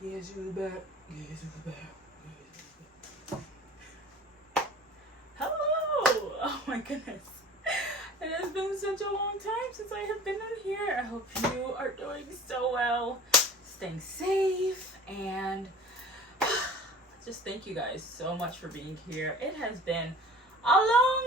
Yes, who's back? Yes, who's back? Hello! Oh my goodness. It has been such a long time since I have been on here. I hope you are doing so well, staying safe, and just thank you guys so much for being here. It has been a long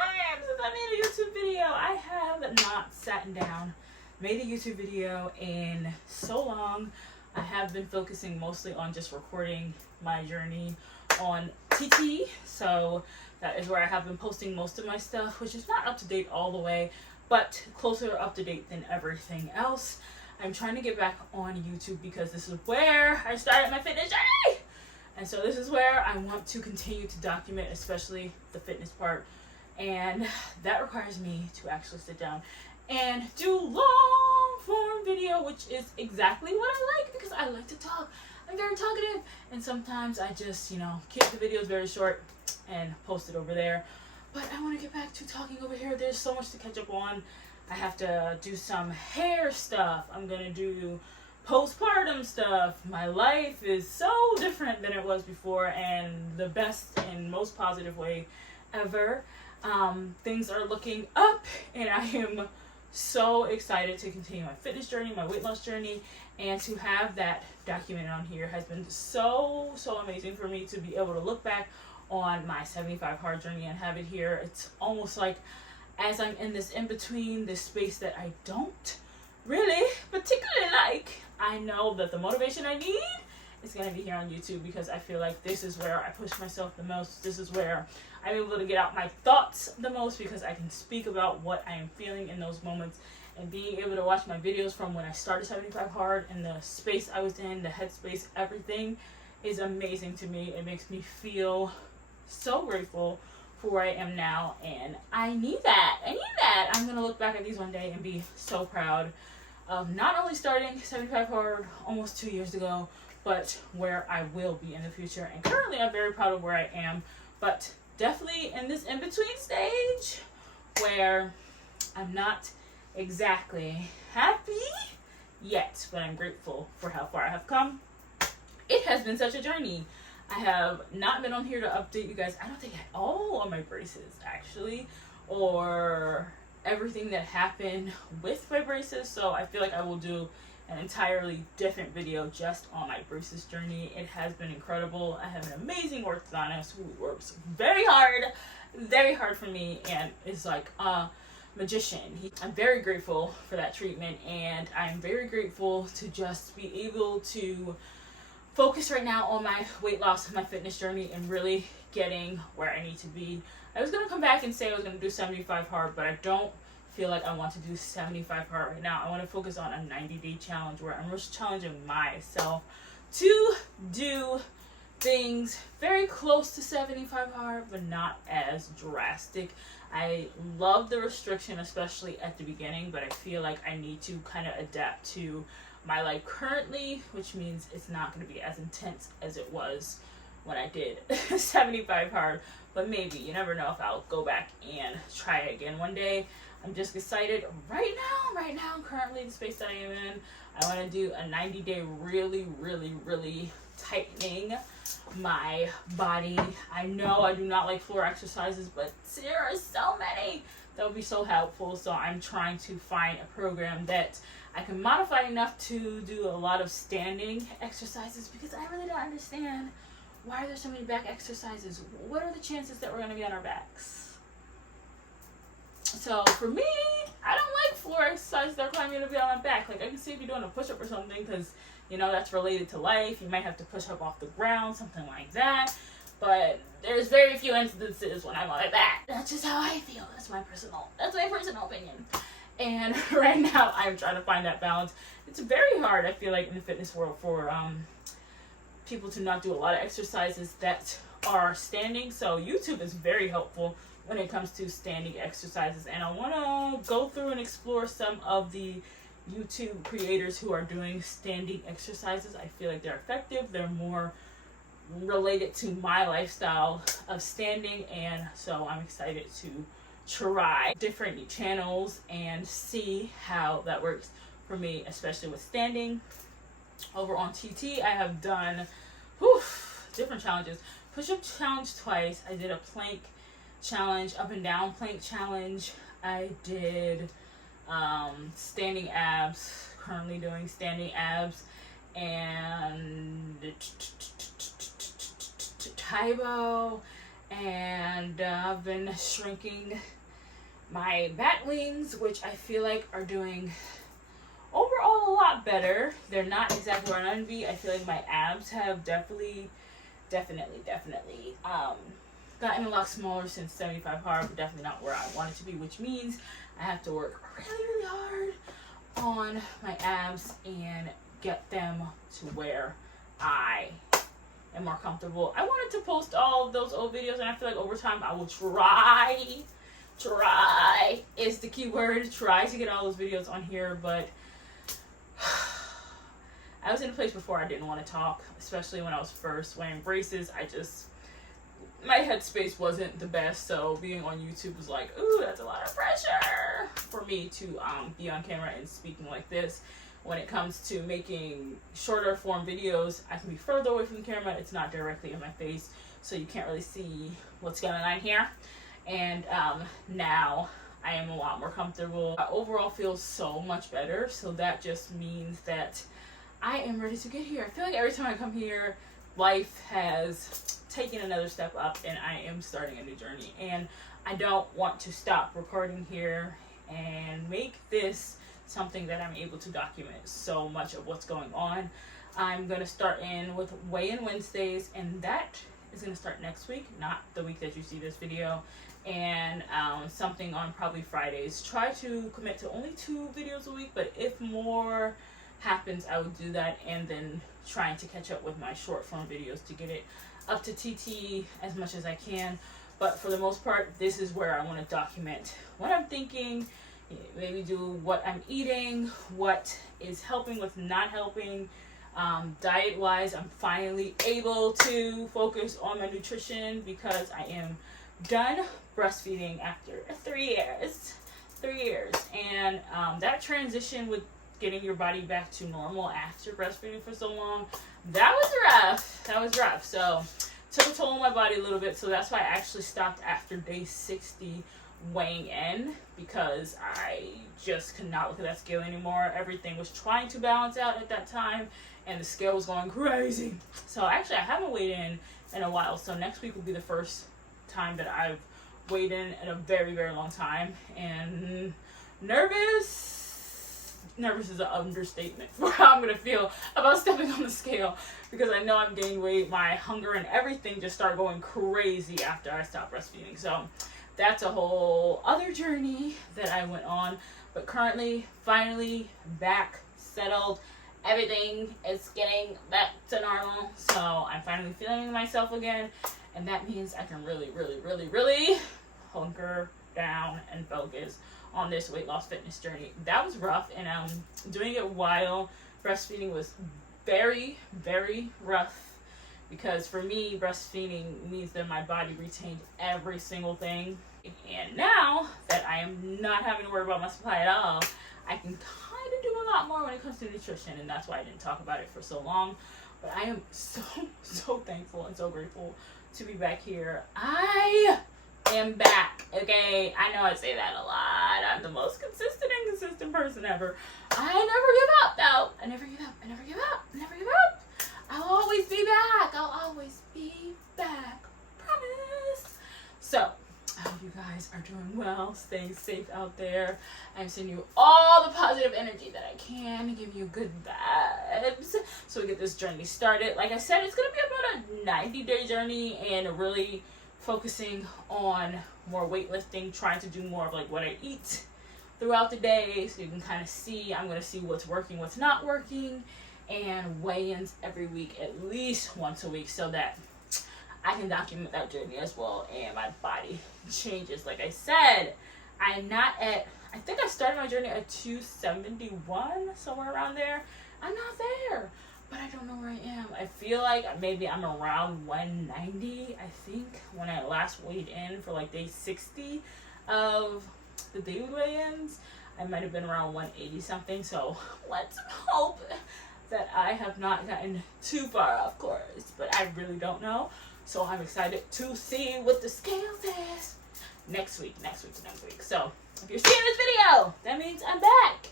time since I made a YouTube video. I have not sat down, made a YouTube video in so long. I have been focusing mostly on just recording my journey on TT, so that is where I have been posting most of my stuff, which is not up to date all the way, but closer up to date than everything else. I'm trying to get back on YouTube because this is where I started my fitness journey, and so this is where I want to continue to document, especially the fitness part, and that requires me to actually sit down and do long form video, which is exactly what I like because I like to talk. I'm very talkative, and sometimes I just, keep the videos very short and post it over there. But I want to get back to talking over here. There's so much to catch up on. I have to do some hair stuff. I'm going to do postpartum stuff. My life is so different than it was before, and the best and most positive way ever. Things are looking up, and I am so excited to continue my fitness journey, my weight loss journey, and to have that documented on here has been so amazing for me to be able to look back on my 75 hard journey and have it here. It's almost like as I'm in this in-between, this space that I don't really particularly like, I know that the motivation I need is going to be here on YouTube because I feel like this is where I push myself the most. This is where I'm able to get out my thoughts the most because I can speak about what I am feeling in those moments. And being able to watch my videos from when I started 75 Hard and the space I was in, the headspace, everything is amazing to me. It makes me feel so grateful for where I am now, and I need that. I'm going to look back at these one day and be so proud of not only starting 75 Hard almost 2 years ago, but where I will be in the future. And currently I'm very proud of where I am, but definitely in this in-between stage where I'm not exactly happy yet, but I'm grateful for how far I have come. It has been such a journey. I have not been on here to update you guys, I don't think at all, on my braces actually, or everything that happened with my braces. So I feel like I will do an entirely different video just on my braces journey. It has been incredible. I have an amazing orthodontist who works very hard for me, and is like a magician. I'm very grateful for that treatment, and I'm very grateful to just be able to focus right now on my weight loss, my fitness journey, and really getting where I need to be. I was going to come back and say I was going to do 75 hard, but I don't feel like I want to do 75 hard right now. I want to focus on a 90-day challenge where I'm just challenging myself to do things very close to 75 hard, but not as drastic. I love the restriction, especially at the beginning, but I feel like I need to kind of adapt to my life currently, which means it's not going to be as intense as it was when I did 75 hard. But maybe, you never know if I'll go back and try it again one day. I'm just excited right now, currently the space that I am in. I want to do a 90-day really tightening my body. I know I do not like floor exercises, but there are so many that would be so helpful. So I'm trying to find a program that I can modify enough to do a lot of standing exercises, because I really don't understand why are there so many back exercises. What are the chances that we're going to be on our backs? So for me, I don't like floor exercises that require me to be on my back. Like, I can see if you're doing a push-up or something, because that's related to life. You might have to push up off the ground, something like that. But there's very few instances when I'm on my back. That's just how I feel. That's my personal opinion. And right now, I'm trying to find that balance. It's very hard, I feel like, in the fitness world for people to not do a lot of exercises that are standing. So YouTube is very helpful when it comes to standing exercises. And I want to go through and explore some of the YouTube creators who are doing standing exercises. I feel like they're effective. They're more related to my lifestyle of standing. And so I'm excited to try different channels and see how that works for me, especially with standing. over on TT, I have done different challenges. Push-up challenge twice. I did a plank challenge, up and down plank challenge. I did standing abs, currently doing standing abs, and Taibo, and I've been shrinking my bat wings, which I feel like are doing overall a lot better. They're not exactly where I want to be. I feel like my abs have definitely gotten a lot smaller since 75 hard, but definitely not where I want it to be, which means I have to work really hard on my abs and get them to where I am more comfortable. I wanted to post all of those old videos, and I feel like over time I will try is the key word, try to get all those videos on here, but I was in a place before I didn't want to talk, especially when I was first wearing braces. My headspace wasn't the best, so being on YouTube was like, ooh, that's a lot of pressure for me to be on camera and speaking like this. When it comes to making shorter form videos, I can be further away from the camera. It's not directly in my face, so you can't really see what's going on here. And now I am a lot more comfortable. I overall feel so much better, so that just means that I am ready to get here. I feel like every time I come here, life has taken another step up and I am starting a new journey. And I don't want to stop recording here and make this something that I'm able to document so much of what's going on. I'm going to start in with weigh-in Wednesdays, and that is going to start next week, not the week that you see this video. And something on probably Fridays. Try to commit to only 2 videos a week, but if more happens, I will do that, and then trying to catch up with my short form videos to get it up to TT as much as I can. But for the most part, this is where I want to document what I'm thinking, maybe do what I'm eating, what is helping, what's not helping. Diet wise, I'm finally able to focus on my nutrition because I am done breastfeeding after 3 years. And that transition with getting your body back to normal after breastfeeding for so long, that was rough. So took a toll on my body a little bit, so that's why I actually stopped after day 60 weighing in, because I just could not look at that scale anymore. Everything was trying to balance out at that time, and the scale was going crazy. So actually I haven't weighed in a while, so next week will be the first time that I've weighed in a very long time, and nervous is an understatement for how I'm gonna feel about stepping on the scale, because I know I'm gaining weight. My hunger and everything just start going crazy after I stop breastfeeding. So that's a whole other journey that I went on, but currently finally back settled. Everything is getting back to normal, so I'm finally feeling myself again, and that means I can really hunker down and focus on this weight loss fitness journey. That was rough, and doing it while breastfeeding was very rough, because for me, breastfeeding means that my body retained every single thing, and now that I am not having to worry about my supply at all, I can kind of do a lot more when it comes to nutrition, and that's why I didn't talk about it for so long. But I am so thankful and so grateful to be back here. I am back, okay? I know I say that a lot. I'm the most consistent and consistent person ever. I never give up, though. I never give up. I'll always be back. Promise. So, I hope you guys are doing well, staying safe out there. I'm sending you all the positive energy that I can, give you good vibes, so we get this journey started. Like I said, it's going to be about a 90-day journey, and really focusing on more weightlifting, trying to do more of like what I eat throughout the day, so you can kind of see. I'm going to see what's working, what's not working, and weigh-ins every week, at least once a week, so that I can document that journey as well, and my body changes. Like I said, I'm not at, I think I started my journey at 271, somewhere around there. I'm not there, but I don't know where I am. I feel like maybe I'm around 190, I think, when I last weighed in for like day 60 of the daily weigh-ins. I might have been around 180 something, so let's hope that I have not gotten too far off course, but I really don't know. So I'm excited to see what the scale says next week. So if you're seeing this video, that means I'm back.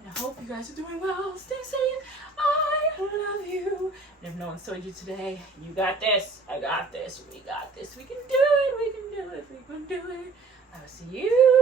And I hope you guys are doing well. Stay safe. I love you. And if no one's told you today, you got this. I got this. We got this. We can do it. We can do it. We can do it. I will see you